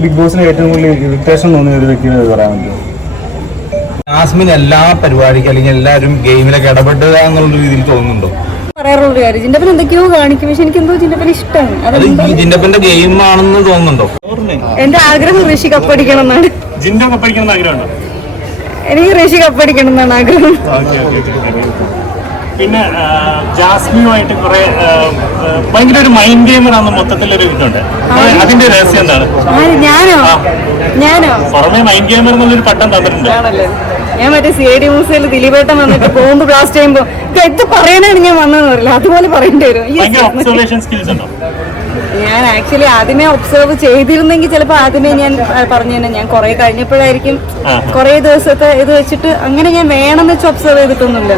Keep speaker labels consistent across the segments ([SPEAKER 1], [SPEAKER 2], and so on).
[SPEAKER 1] Big ബോസിന് ഏറ്റവും കൂടുതൽ ഇറിറ്റേഷൻ തോന്നിയ ഒരു വ്യക്തി പറയാൻ പറ്റുമോ?
[SPEAKER 2] ജാസ്മിൻ എല്ലാ പരിപാടിക്കും അല്ലെങ്കിൽ എല്ലാവരും ഗെയിമിലൊക്കെ ഇടപെടുക എന്നുള്ള രീതിയിൽ തോന്നുന്നുണ്ടോ?
[SPEAKER 3] പറയാറുള്ള കാര്യം ജിൻഡപ്പൻ എന്തൊക്കെയോ കാണിക്കും പക്ഷെ എനിക്ക് എന്തോ ഇഷ്ടമാണ്.
[SPEAKER 2] അത് ഗെയിം ആണെന്ന് തോന്നുന്നുണ്ടോ?
[SPEAKER 3] എന്റെ ആഗ്രഹം ഋഷി കപ്പടിക്കണം എന്നാണ്.
[SPEAKER 1] കപ്പടിക്കണം ആഗ്രഹമുണ്ടോ?
[SPEAKER 3] എനിക്ക് ഋഷി കപ്പടിക്കണം എന്നാണ് ആഗ്രഹം.
[SPEAKER 1] പിന്നെ ജാസ്മിയുമായിട്ട് കുറെ ഭയങ്കര ഒരു മൈൻഡ് ഗെയിമറാണെന്ന് മൊത്തത്തിലൊരു ഇതുണ്ട്. അതിന്റെ രഹസ്യം എന്താണ്? പുറമെ മൈൻഡ് ഗെയിമർ എന്നുള്ളൊരു പട്ടം തന്നിട്ടുണ്ട്.
[SPEAKER 3] ഞാൻ മറ്റേ സി ഐ ഡി മ്യൂസിയത്തിൽ ദിലീപേട്ടൻ വന്നിട്ട് ബോംബ് ബ്ലാസ്റ്റ് ചെയ്യുമ്പോ എന്ത് പറയാനാണ് ഞാൻ വന്നതെന്ന് പറയില്ല അതുപോലെ പറയേണ്ടി വരും. ഞാൻ ആക്ച്വലി ആദ്യമേ ഒബ്സർവ് ചെയ്തിരുന്നെങ്കിൽ ചിലപ്പോൾ ആദ്യമേ ഞാൻ പറഞ്ഞു തന്നെ ഞാൻ കുറെ കഴിഞ്ഞപ്പോഴായിരിക്കും
[SPEAKER 1] കൊറേ
[SPEAKER 3] കുറെ ദിവസത്തെ ഇത് വെച്ചിട്ട് അങ്ങനെ ഞാൻ വേണമെന്ന് വെച്ച് ഒബ്സർവ് ചെയ്തിട്ടൊന്നുമില്ല.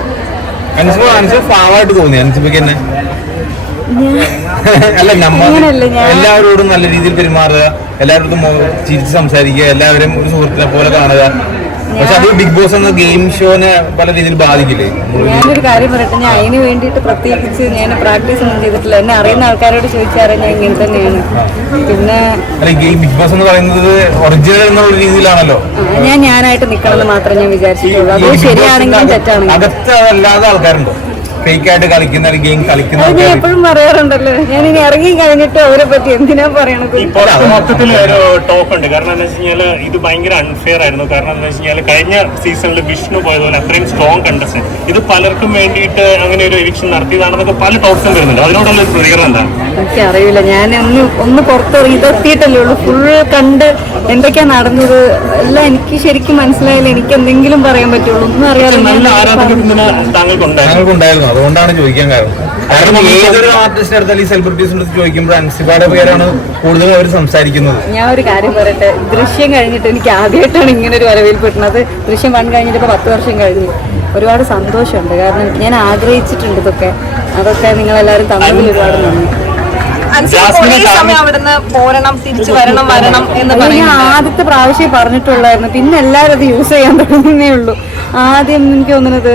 [SPEAKER 2] പാവമായിട്ട് തോന്നി. അനുസരിച്ച് തന്നെ അല്ല നമ്മ
[SPEAKER 3] അങ്ങനെയല്ല ഞാൻ-
[SPEAKER 2] എല്ലാവരോടും നല്ല രീതിയിൽ പെരുമാറുക എല്ലാവരോടും ചിരിച്ച് സംസാരിക്കുക എല്ലാവരും ഒരു സുഹൃത്തിനെ പോലെ കാണുക. പക്ഷെ അത് ബിഗ് ബോസ് എന്ന ഗെയിം ഷോനെ പല രീതിയിൽ ബാധിക്കില്ലേ?
[SPEAKER 3] ഞാനൊരു കാര്യം പറയട്ടെ ഞാൻ അതിന് വേണ്ടിയിട്ട് പ്രത്യേകിച്ച് ഞാൻ പ്രാക്ടീസ് ഒന്നും ചെയ്തിട്ടില്ല. എന്നെ അറിയുന്ന ആൾക്കാരോട് ചോദിച്ചാറ് ഞാൻ ഇങ്ങനെ തന്നെയാണ്. പിന്നെ
[SPEAKER 2] ബിഗ് ബോസ് എന്ന് പറയുന്നത് ഒറിജിനൽ എന്നുള്ള രീതിയിലാണല്ലോ.
[SPEAKER 3] ഞാൻ ഞാനായിട്ട് നിൽക്കണമെന്ന് മാത്രമേ ഞാൻ വിചാരിച്ചിട്ടുള്ളൂ. അത് ശരിയാണെങ്കിലും
[SPEAKER 2] തെറ്റാണ്
[SPEAKER 3] തെറ്റാണെങ്കിലും.
[SPEAKER 2] അകത്ത് അതല്ലാതെ ആൾക്കാരുണ്ടോ? ഫേക്ക് ആയിട്ട് കളിക്കുന്ന ഒരു ഗെയിം കളിക്കുന്ന
[SPEAKER 3] അത് ഞാൻ
[SPEAKER 2] ആൾക്കാർ
[SPEAKER 3] എപ്പോഴും പറയാറുണ്ടല്ലോ. ഞാൻ ഇനി ഇറങ്ങി കഴിഞ്ഞിട്ട് അവരെ പറ്റി എന്തിനാ പറയണത്?
[SPEAKER 1] ഇപ്പോൾ മൊത്തത്തിൽ ഒരു ടോക്ക് ഉണ്ട്. കാരണം എന്താ വെച്ച് കഴിഞ്ഞാൽ ഇത് ഭയങ്കര അൺഫെയർ ആയിരുന്നു. കാരണം എന്താ വെച്ച് കഴിഞ്ഞാൽ കഴിഞ്ഞ സീസണിൽ വിഷ്ണു പോയതുപോലെ അത്രയും സ്ട്രോങ് കണ്ടസ്റ്റന്റ് ഇത് പലർക്കും വേണ്ടിയിട്ട് അങ്ങനെ ഒരു എവിക്ഷൻ നടത്തിയതാണെന്നൊക്കെ പല ടോക്സും വരുന്നുണ്ട്. അതിനോടുള്ള ഒരു പ്രതികരണം എന്താണ്
[SPEAKER 3] എനിക്കറിയില്ല ഞാൻ ഒന്ന് ഒന്ന് പുറത്തിറങ്ങി ഇതെത്തിയിട്ടല്ലേ ഉള്ളൂ. ഫുൾ കണ്ട് എന്തൊക്കെയാ നടന്നത് എല്ലാം എനിക്ക് ശരിക്കും മനസ്സിലായില്ല. എനിക്ക് എന്തെങ്കിലും പറയാൻ പറ്റുള്ളൂ. ഒന്നും അറിയാതെ
[SPEAKER 1] നല്ല ആരാധകർ താങ്കൾക്കുണ്ടായിരുന്നു.
[SPEAKER 2] ഞങ്ങൾക്കുണ്ടായിരുന്നു അതുകൊണ്ടാണ് ചോദിക്കാൻ കാരണം. കാരണം ഏതൊരു ആർട്ടിസ്റ്റ് അടുത്താൽ ഈ സെലിബ്രിറ്റീസിന്റെ അടുത്ത് ചോദിക്കുമ്പോൾ അൻസിബയുടെ പേരാണ് കൂടുതലും അവർ സംസാരിക്കുന്നത്.
[SPEAKER 3] ഞാൻ ഒരു കാര്യം പറയട്ടെ ദൃശ്യം കഴിഞ്ഞിട്ട് എനിക്ക് ആദ്യമായിട്ടാണ് ഇങ്ങനെ ഒരു വരവേൽ കിട്ടുന്നത് ദൃശ്യം വൺ കഴിഞ്ഞിട്ട് ഇപ്പോൾ പത്ത് വർഷം കഴിഞ്ഞു. ഒരുപാട് സന്തോഷമുണ്ട്. കാരണം ഞാൻ ആഗ്രഹിച്ചിട്ടുണ്ട് ഇതൊക്കെ. അതൊക്കെ നിങ്ങളെല്ലാവരും തമ്മിൽ ഒരുപാട് നന്ദി. ഞാൻ ആദ്യത്തെ പ്രാവശ്യം പറഞ്ഞിട്ടുള്ളായിരുന്നു. പിന്നെ എല്ലാവരും അത് യൂസ് ചെയ്യാൻ തുടങ്ങുന്നേ ഉള്ളൂ. ആദ്യം എനിക്ക് തോന്നുന്നത്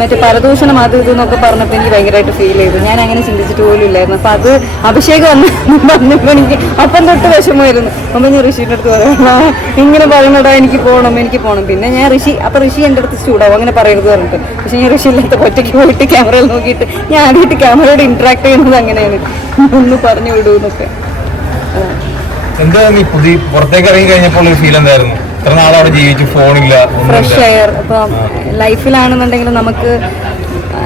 [SPEAKER 3] മറ്റേ പരദൂഷണം അത് ഇത് എന്നൊക്കെ പറഞ്ഞപ്പോൾ എനിക്ക് ഭയങ്കരമായിട്ട് ഫീൽ ചെയ്തു. ഞാൻ അങ്ങനെ ചിന്തിച്ചിട്ട് പോലും ഇല്ലായിരുന്നു. അപ്പൊ അത് അഭിഷേകം വന്ന് പറഞ്ഞപ്പോൾ എനിക്ക് അപ്പം തൊട്ട് വിഷമമായിരുന്നു. അപ്പം ഞാൻ ഋഷിയുടെ അടുത്ത് പറയുന്നത് ഇങ്ങനെ പറയണടാ എനിക്ക് പോകണം എനിക്ക് പോകണം പിന്നെ ഞാൻ ഋഷി അപ്പൊ ഋഷി എന്റെ അടുത്ത് ചൂടാവും അങ്ങനെ പറയരുത് പറഞ്ഞിട്ട്. പക്ഷെ ഞാൻ ഋഷി ഇല്ലാത്ത ഒറ്റയ്ക്ക് പോയിട്ട് ക്യാമറയിൽ നോക്കിയിട്ട് ഞാൻ ആദ്യമായിട്ട് ക്യാമറയോട് ഇന്ററാക്ട് ചെയ്യുന്നത് അങ്ങനെയാണ്. ഒന്ന് പറഞ്ഞു വിടൂ
[SPEAKER 2] എന്താ നീ പുതിയ പുറത്തേക്ക് ഇറങ്ങി കഴിഞ്ഞപ്പോൾ ഫീൽ എന്തായിരുന്നു? ഇത്ര നാൾ അവിടെ ജീവിച്ചു ഫോണില്ല
[SPEAKER 3] ഫ്രഷ് എയർ ഇപ്പം ലൈഫിലാണെന്നുണ്ടെങ്കിൽ നമുക്ക്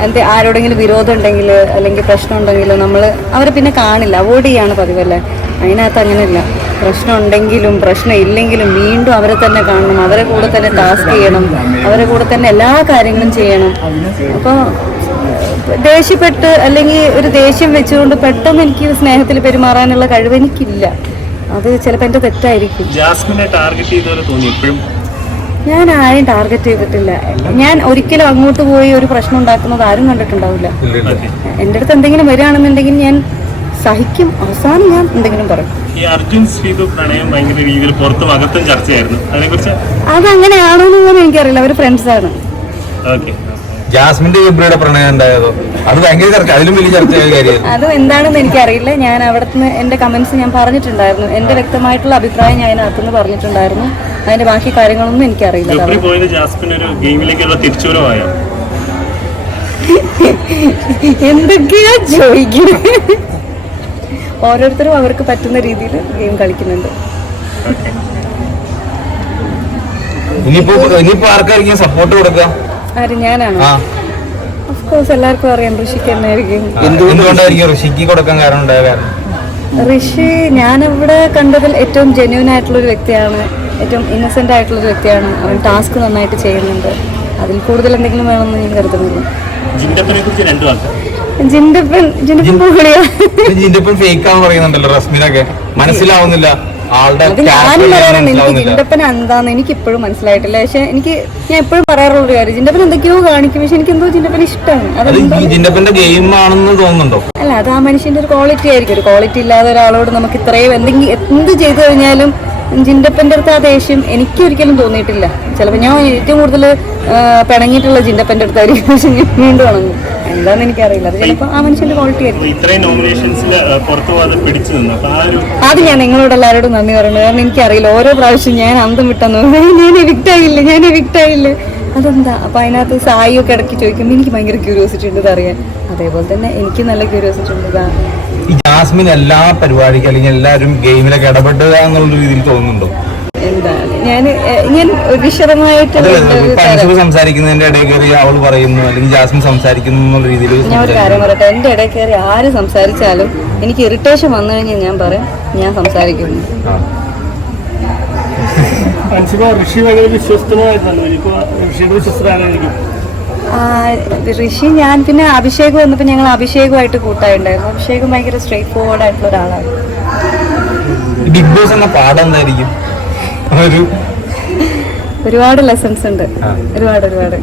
[SPEAKER 3] എന്താ ആരോടെങ്കിലും വിരോധം ഉണ്ടെങ്കിൽ അല്ലെങ്കിൽ പ്രശ്നം ഉണ്ടെങ്കിൽ നമ്മൾ അവരെ പിന്നെ കാണില്ല. അവോയ്ഡ് ചെയ്യാണ് പതിവല്ലേ? അതിനകത്ത് അങ്ങനെയല്ല. പ്രശ്നം ഉണ്ടെങ്കിലും പ്രശ്നം ഇല്ലെങ്കിലും വീണ്ടും അവരെ തന്നെ കാണണം. അവരെ കൂടെ തന്നെ ടാസ്ക് ചെയ്യണം. അവരെ കൂടെ തന്നെ എല്ലാ കാര്യങ്ങളും ചെയ്യണം. അപ്പോൾ ദേഷ്യപ്പെട്ട് അല്ലെങ്കിൽ ഒരു ദേഷ്യം വെച്ചുകൊണ്ട് പെട്ടെന്ന് എനിക്ക് സ്നേഹത്തിൽ പെരുമാറാനുള്ള കഴിവ് എനിക്കില്ല. അത് ചിലപ്പോൾ എന്റെ തെറ്റായിരിക്കും.
[SPEAKER 1] ജാസ്മിനെ ടാർഗറ്റ് ചെയ്തപോലെ തോന്നി ഇപ്പോഴും?
[SPEAKER 3] ഞാൻ ആരെയും ടാർഗറ്റ് ചെയ്തിട്ടില്ല. ഞാൻ ഒരിക്കലും അങ്ങോട്ട് പോയി ഒരു പ്രശ്നം ഉണ്ടാക്കുന്നത് ആരും കണ്ടിട്ടുണ്ടാവില്ല. എന്റെ അടുത്ത് എന്തെങ്കിലും വരികയാണെന്നുണ്ടെങ്കിൽ ഞാൻ സഹിക്കും. അവസാനം ഞാൻ എന്തെങ്കിലും പറയും.
[SPEAKER 1] ഈ അർജുൻ ശ്രീതു പ്രണയം ഭയങ്കര രീതിയിൽ പുറത്തും അകത്തും ചർച്ചയായിരുന്നു. അതിനെക്കുറിച്ച്
[SPEAKER 3] അതങ്ങനെയാണോ എന്ന് പോലും എനിക്കറിയില്ല. അവർ ഫ്രണ്ട്സാണ്
[SPEAKER 1] ഓക്കെ.
[SPEAKER 2] ജാസ്മിന്റെ ഗബ്രിയുടെ പ്രണയം ഉണ്ടായതോ അത് ഭയങ്കര ചർച്ച അതിലും വലിയ ചർച്ചയായ കാര്യമായിരുന്നു.
[SPEAKER 3] അത് എന്താണെന്ന് എനിക്കറിയില്ല. ഞാൻ അവിടെ നിന്ന് എന്റെ കമന്റ്സ് ഞാൻ പറഞ്ഞിട്ടുണ്ടായിരുന്നു. എന്റെ വ്യക്തമായിട്ടുള്ള അഭിപ്രായം ഞാൻ അതിനകത്തുനിന്ന് പറഞ്ഞിട്ടുണ്ടായിരുന്നു. അതിന്റെ ബാക്കി കാര്യങ്ങളൊന്നും എനിക്കറിയില്ല.
[SPEAKER 1] ജാസ്മിൻ ഒരു ഗെയിമിലേക്കുള്ള തിരിച്ചുവരവായ?
[SPEAKER 3] എന്തൊക്കെയാ ചോദിക്കുന്നത്? ഓരോരുത്തരും അവർക്ക് പറ്റുന്ന രീതിയിൽ ഗെയിം കളിക്കുന്നുണ്ട്.
[SPEAKER 2] ഇനിയിപ്പോ ഇനിയിപ്പോ ആർക്കായിരിക്കും സപ്പോർട്ട് കൊടുക്കുക?
[SPEAKER 3] ആര് ഞാനാണോ? എല്ലാവർക്കും അറിയാം ഋഷിക്ക് എന്നായിരിക്കും.
[SPEAKER 2] എന്തുകൊണ്ടായിരിക്കും ഋഷിക്ക് കൊടുക്കാൻ കാരണം ഉണ്ടായ കാരണം?
[SPEAKER 3] ഋഷി ഞാനിവിടെ കണ്ടതിൽ ഏറ്റവും ജെന്യൂൻ ആയിട്ടുള്ള ഒരു വ്യക്തിയാണ്. ഏറ്റവും ഇന്നസെന്റ് ആയിട്ടുള്ള ഒരു വ്യക്തിയാണ്. അവൻ ടാസ്ക് നന്നായിട്ട് ചെയ്യുന്നുണ്ട്. അതിൽ കൂടുതൽ എന്തെങ്കിലും വേണമെന്ന് ഞാൻ കരുതുന്നില്ല.
[SPEAKER 1] ജിൻഡപ്പനെ കുറിച്ച് രണ്ടു വാക്ക്.
[SPEAKER 3] ജിൻഡപ്പൻ ജിൻഡപ്പൻ
[SPEAKER 2] ഇപ്പം ഫേക്ക് ആണെന്ന് പറയുന്നുണ്ടല്ലോ റസ്മിനൊക്കെ. മനസ്സിലാവുന്നില്ല.
[SPEAKER 3] ഞാനും പറയാറുണ്ട് എനിക്ക് ജിൻഡപ്പൻ എന്താന്ന് എനിക്ക് ഇപ്പോഴും മനസ്സിലായിട്ടില്ല. പക്ഷെ എനിക്ക് ഞാൻ എപ്പോഴും പറയാറുള്ള ഒരു കാര്യം ജിൻഡപ്പൻ എന്തൊക്കെയോ കാണിക്കും പക്ഷെ എനിക്ക് എന്തോ ജിൻഡപ്പൻ ഇഷ്ടമാണ്
[SPEAKER 2] ജിന്റപ്പന്റെ ഗെയിം ആണെന്ന് തോന്നുന്നുണ്ടോ?
[SPEAKER 3] അല്ല അത് ആ മനുഷ്യന്റെ ഒരു ക്വാളിറ്റി ആയിരിക്കും. ഒരു ക്വാളിറ്റി ഇല്ലാതെ ഒരാളോട് നമുക്ക് ഇത്രയും എന്തെങ്കിലും എന്ത് ചെയ്തു കഴിഞ്ഞാലും ജിൻഡപ്പന്റെ അടുത്ത് ആ ദേഷ്യം എനിക്ക് ഒരിക്കലും തോന്നിയിട്ടില്ല. ചിലപ്പോ ഞാൻ ഏറ്റവും കൂടുതൽ പിണങ്ങിയിട്ടുള്ള ജിൻഡപ്പന്റെ അടുത്തായിരിക്കും. പക്ഷെ ഞാൻ വീണ്ടും ഉണങ്ങും എന്താന്ന് എനിക്കറിയില്ല. അത് ചിലപ്പോൾ ആ മനുഷ്യന്റെ ക്വാളിറ്റി ആയിരിക്കും.
[SPEAKER 1] ഇത്രയും നോമിനേഷൻസിൽ പുറത്തു പോകാതെ പിടിച്ചു നിന്നു? അപ്പൊ ആ ഒരു
[SPEAKER 3] അത് ഞാൻ നിങ്ങളോട് എല്ലാവരോടും നന്ദി പറയുന്നത് കാരണം എനിക്കറിയില്ല ഓരോ പ്രാവശ്യം ഞാൻ അന്തം വിട്ടെന്ന് ഞാൻ എവിക്റ്റ് ആയില്ല ഞാൻ എവിക്റ്റ് ആയില്ല. അതെന്താ? അപ്പൊ അതിനകത്ത് സായി ഒക്കെ ഇടയ്ക്ക് ചോദിക്കുമ്പോൾ എനിക്ക് ഭയങ്കര ക്യൂരിയോസിറ്റി ഉണ്ട് അറിയാൻ. അതേപോലെ തന്നെ എനിക്ക് നല്ല ക്യൂരിയോസിറ്റി ഉണ്ട്
[SPEAKER 2] ജാസ്മിൻ എല്ലാ പരിപാടിക്കും അല്ലെങ്കിൽ എല്ലാവരും ഗെയിമിലൊക്കെ ഇടപെടുക എന്നുള്ള രീതിയിൽ തോന്നുന്നുണ്ടോ?
[SPEAKER 3] എന്താണ് ഞാൻ ഞാൻ.
[SPEAKER 2] പരസ്പരം സംസാരിക്കുന്നതിന്റെ ഇടയിൽ കയറി അവൾ പറയുന്നു അല്ലെങ്കിൽ ജാസ്മിൻ സംസാരിക്കുന്നു എന്നുള്ള രീതിയിൽ
[SPEAKER 3] ഞാൻ ഒരു കാര്യം പറയട്ടെ? എന്റെ ഇടയിൽ കയറി ആര് സംസാരിച്ചാലും എനിക്ക് ഇറിറ്റേഷൻ വന്നു കഴിഞ്ഞാൽ ഞാൻ പറയും ഞാൻ സംസാരിക്കുന്നു.
[SPEAKER 1] ഋഷി ഭയങ്കര വിശ്വസ്തമായിരുന്നല്ലോ എനിക്ക് ഋഷിയുടെ വിശ്വസ്തരായിരിക്കും
[SPEAKER 3] ആ, ഋഷി ഞാൻ പിന്നെ അഭിഷേകം വന്നപ്പോൾ ഞങ്ങൾ അഭിഷേകുമായിട്ട് കൂട്ടായിട്ടുണ്ടായിരുന്നു. അഭിഷേകം ഭയങ്കര സ്ട്രേറ്റ് ഫോർവേഡ് ആയിട്ടുള്ള ഒരാളാണ്.
[SPEAKER 2] ബിഗ് ബോസ് എന്ന പാഠം എന്തായിരിക്കും?
[SPEAKER 3] ഒരുപാട് ലെസൺസ് ഉണ്ട്. ഒരുപാട് ഒരുപാട്.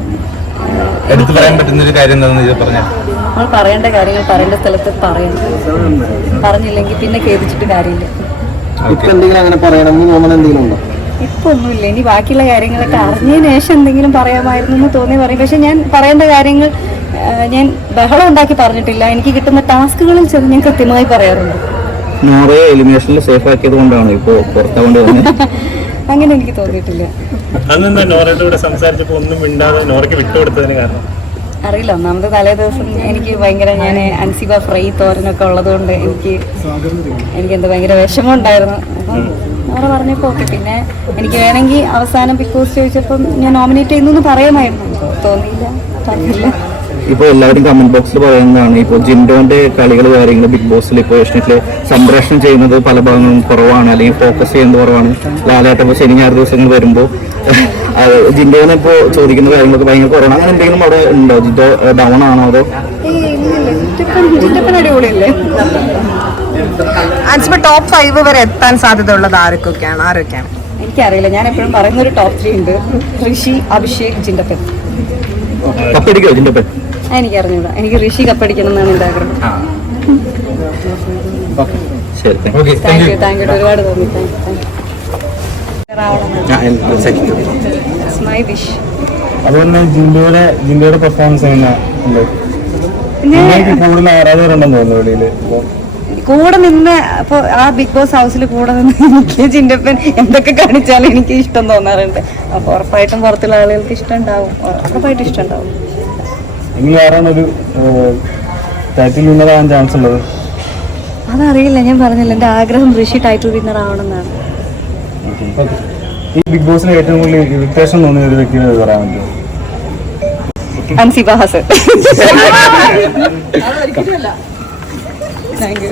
[SPEAKER 2] എടുത്തു പറയാൻ പറ്റുന്ന ഒരു കാര്യം എന്താണെന്ന് ഇത് പറഞ്ഞാൽ
[SPEAKER 3] നമ്മൾ പറയേണ്ട കാര്യങ്ങൾ പറയേണ്ട സ്ഥലത്ത് പറയണം. പറഞ്ഞില്ലെങ്കിൽ പിന്നെ കേൾപ്പിച്ചിട്ട് കാര്യമില്ല.
[SPEAKER 4] ഇപ്പൊ എന്തെങ്കിലും അങ്ങനെ പറയണമെന്ന് തോന്നണ എന്തെങ്കിലും ഉണ്ടോ?
[SPEAKER 3] ഇപ്പൊ ഒന്നുമില്ല. ഇനി ബാക്കിയുള്ള കാര്യങ്ങളൊക്കെ അറിഞ്ഞതിന് ശേഷം എന്തെങ്കിലും പറയാമായിരുന്നു എന്ന് തോന്നി പറയും. പക്ഷെ ഞാൻ പറയേണ്ട കാര്യങ്ങൾ ഞാൻ ബഹളം ഉണ്ടാക്കി പറഞ്ഞിട്ടില്ല. എനിക്ക് കിട്ടുന്ന ടാസ്കുകളിൽ ചെന്ന് ഞാൻ കൃത്യമായി പറയാറുണ്ട്.
[SPEAKER 4] നോറയെ എലിമിനേഷനിൽ സേഫ് ആക്കിയത് കൊണ്ടാണ് ഇപ്പോ പുറത്താവേണ്ടി വന്നത്
[SPEAKER 3] അങ്ങനെ എനിക്ക് തോന്നിയിട്ടില്ല.
[SPEAKER 1] അന്നെന്താ നോറയുടെ കൂടെ സംസാരിച്ചപ്പോ ഒന്നും മിണ്ടാതെ നോറയ്ക്ക് വിട്ടുകൊടുത്തതിന് കാരണം?
[SPEAKER 3] അറിയില്ല ഒന്നാമത് തലേ ദിവസം എനിക്ക് ഭയങ്കര ഞാൻ അൻസിബ ഫ്രൈ തോരനൊക്കെ ഉള്ളതുകൊണ്ട് എനിക്ക് എനിക്ക് എന്താ ഭയങ്കര വിഷമം ഉണ്ടായിരുന്നു അപ്പം അവിടെ പറഞ്ഞപ്പോൾ ഓക്കെ പിന്നെ എനിക്ക് വേണമെങ്കിൽ അവസാനം ബിഗ് ബോസ് ചോദിച്ചപ്പം ഞാൻ നോമിനേറ്റ് ചെയ്യുന്നു എന്ന് പറയാമായിരുന്നു. തോന്നിയില്ല പറഞ്ഞില്ല
[SPEAKER 4] ഇപ്പൊ എല്ലാവരും കമന്റ് ബോക്സിൽ പറയുന്നതാണ് ഇപ്പോൾ ജിൻഡോന്റെ കളികൾ കാര്യങ്ങൾ ബിഗ് ബോസിൽ ഇപ്പോൾ ഏഷ്യനെറ്റിൽ സംപ്രേഷണം ചെയ്യുന്നത് പല ഭാഗങ്ങളും കുറവാണ് അല്ലെങ്കിൽ ഫോക്കസ് ചെയ്യുന്നത് കുറവാണ്. ലാലേട്ടപ്പോൾ ശനി ഞായർ ദിവസങ്ങൾ വരുമ്പോൾ ജിൻഡോനെ ഇപ്പോൾ ചോദിക്കുന്ന കാര്യങ്ങളൊക്കെ ഭയങ്കര കുറവാണ്. അങ്ങനെ എന്തെങ്കിലും അവിടെ ഉണ്ടോ? ജിൻഡോ ഡൗൺ ആണോ അതോ?
[SPEAKER 5] ടോപ്പ് ഫൈവ് വരെ എത്താൻ സാധ്യതയുള്ളത് ആരൊക്കെയാണ്? ആരൊക്കെയാണ്?
[SPEAKER 3] എനിക്കറിയില്ല. ഞാൻ എപ്പോഴും പറയുന്ന ഒരു ടോപ്പ് ത്രീ ഉണ്ട്. ഋഷി അഭിഷേക് ജിൻഡപ്പൻ.
[SPEAKER 4] കപ്പടിക്കോ ജിൻഡോ
[SPEAKER 3] എനിക്കറിഞ്ഞൂടാ. എനിക്ക് ഋഷി കപ്പടിക്കണം എന്നാണ് എന്റെ ആഗ്രഹം
[SPEAKER 4] ശരി.
[SPEAKER 2] Okay
[SPEAKER 3] thank you thank you ഒരുപാട് തോന്നി താങ്ക് യു മൈ വിഷ്
[SPEAKER 6] അതുപോലെ ജിൻഡോയുടെ ജിൻഡോയുടെ പെർഫോമൻസ്
[SPEAKER 3] കൂടെ നിന്ന് അപ്പൊ ആ ബിഗ് ബോസ് ഹൗസിൽ കൂടെ നിന്ന് എനിക്ക് ചിന്തപ്പൻ എന്തൊക്കെ കാണിച്ചാലും എനിക്ക് ഇഷ്ടം തോന്നാറുണ്ട്. അപ്പൊ ഉറപ്പായിട്ടും പുറത്തുള്ള ആളുകൾക്ക് ഇഷ്ടം ഉണ്ടാവും. ഉറപ്പായിട്ടും ഇഷ്ടം ഉണ്ടാവും.
[SPEAKER 6] ആരാണ് ഒരു ടൈറ്റിൽ ആവാൻ ചാൻസ് ഉള്ളത്.
[SPEAKER 3] അതറിയില്ല ഞാൻ പറഞ്ഞില്ല. എന്റെ ആഗ്രഹം ഋഷി ടൈറ്റിൽ വിന്നർ ആവണമെന്നാണ്.
[SPEAKER 6] ഈ ബിഗ് ബോസിന് ഏറ്റവും കൂടുതൽ ഇറിറ്റേഷൻ തോന്നിയ ഒരു വ്യക്തിയെ പറയാൻ പറ്റുമോ?
[SPEAKER 3] അൻസിബ ഹസൻ. Thank you